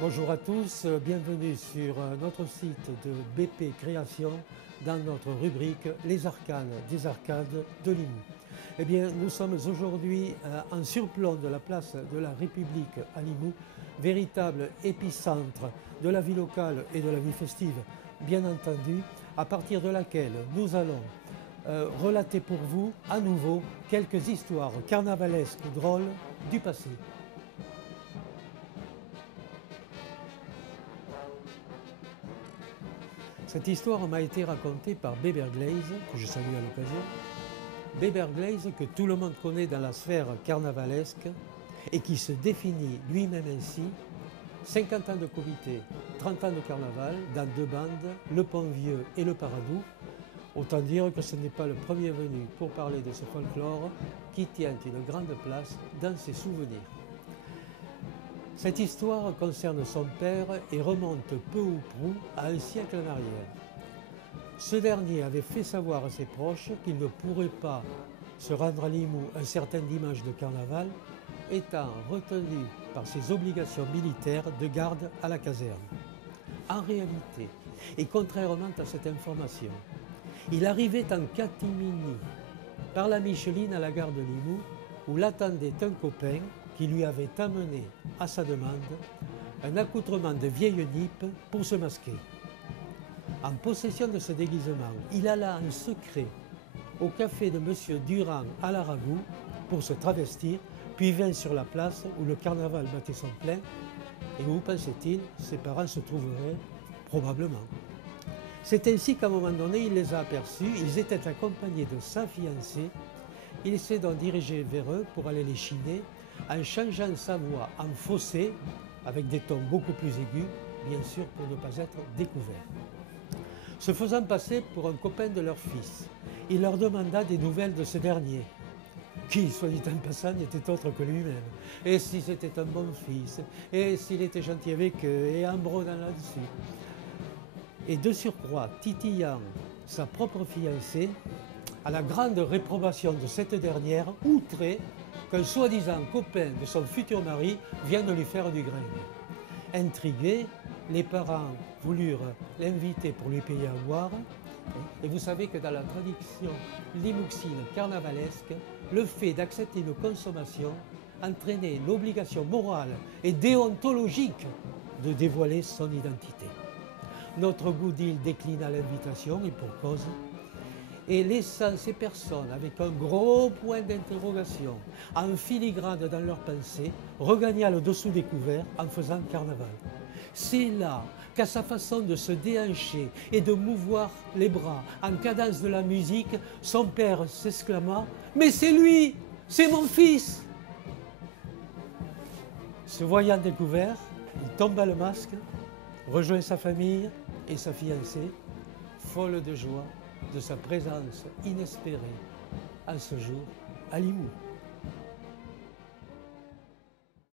Bonjour à tous, bienvenue sur notre site de BP Création dans notre rubrique Les Arcanes des Arcades de Limoux. Eh bien, nous sommes aujourd'hui en surplomb de la place de la République à Limoux, véritable épicentre de la vie locale et de la vie festive, bien entendu, à partir de laquelle nous allons relater pour vous à nouveau quelques histoires carnavalesques drôles du passé. Cette histoire m'a été racontée par Beber Glaze, que je salue à l'occasion. Beber Glaze, que tout le monde connaît dans la sphère carnavalesque et qui se définit lui-même ainsi: 50 ans de comité, 30 ans de carnaval dans deux bandes, le Pont-Vieux et le Paradou. Autant dire que ce n'est pas le premier venu pour parler de ce folklore qui tient une grande place dans ses souvenirs. Cette histoire concerne son père et remonte peu ou prou à un siècle en arrière. Ce dernier avait fait savoir à ses proches qu'il ne pourrait pas se rendre à Limoux un certain dimanche de carnaval, étant retenu par ses obligations militaires de garde à la caserne. En réalité, et contrairement à cette information, il arrivait en catimini par la Micheline à la gare de Limoux, où l'attendait un copain qui lui avait amené à sa demande un accoutrement de vieille nippe pour se masquer. En possession de ce déguisement, il alla en secret au café de M. Durand à la Ragout pour se travestir, puis vint sur la place où le carnaval battait son plein et où, pensait-il, ses parents se trouveraient probablement. C'est ainsi qu'à un moment donné, il les a aperçus, ils étaient accompagnés de sa fiancée. Il s'est donc dirigé vers eux pour aller les chiner, en changeant sa voix en fausset, avec des tons beaucoup plus aigus, bien sûr pour ne pas être découvert. Se faisant passer pour un copain de leur fils, il leur demanda des nouvelles de ce dernier, qui, soit dit en passant, n'était autre que lui-même. Et si c'était un bon fils, et s'il était gentil avec eux, et en brodant là-dessus. Et de surcroît, titillant sa propre fiancée, à la grande réprobation de cette dernière, outrée qu'un soi-disant copain de son futur mari vienne lui faire du grain. Intrigués, les parents voulurent l'inviter pour lui payer à boire. Et vous savez que dans la tradition limouxine carnavalesque, le fait d'accepter une consommation entraînait l'obligation morale et déontologique de dévoiler son identité. Notre goudil déclina l'invitation, et pour cause, et laissant ces personnes avec un gros point d'interrogation en filigrane dans leurs pensées, regagna le dessous des couverts en faisant carnaval. C'est là qu'à sa façon de se déhancher et de mouvoir les bras en cadence de la musique, son père s'exclama: « Mais c'est lui, c'est mon fils !» Se voyant découvert, il tomba le masque, rejoint sa famille et sa fiancée, folle de joie de sa présence inespérée en ce jour à Limoux.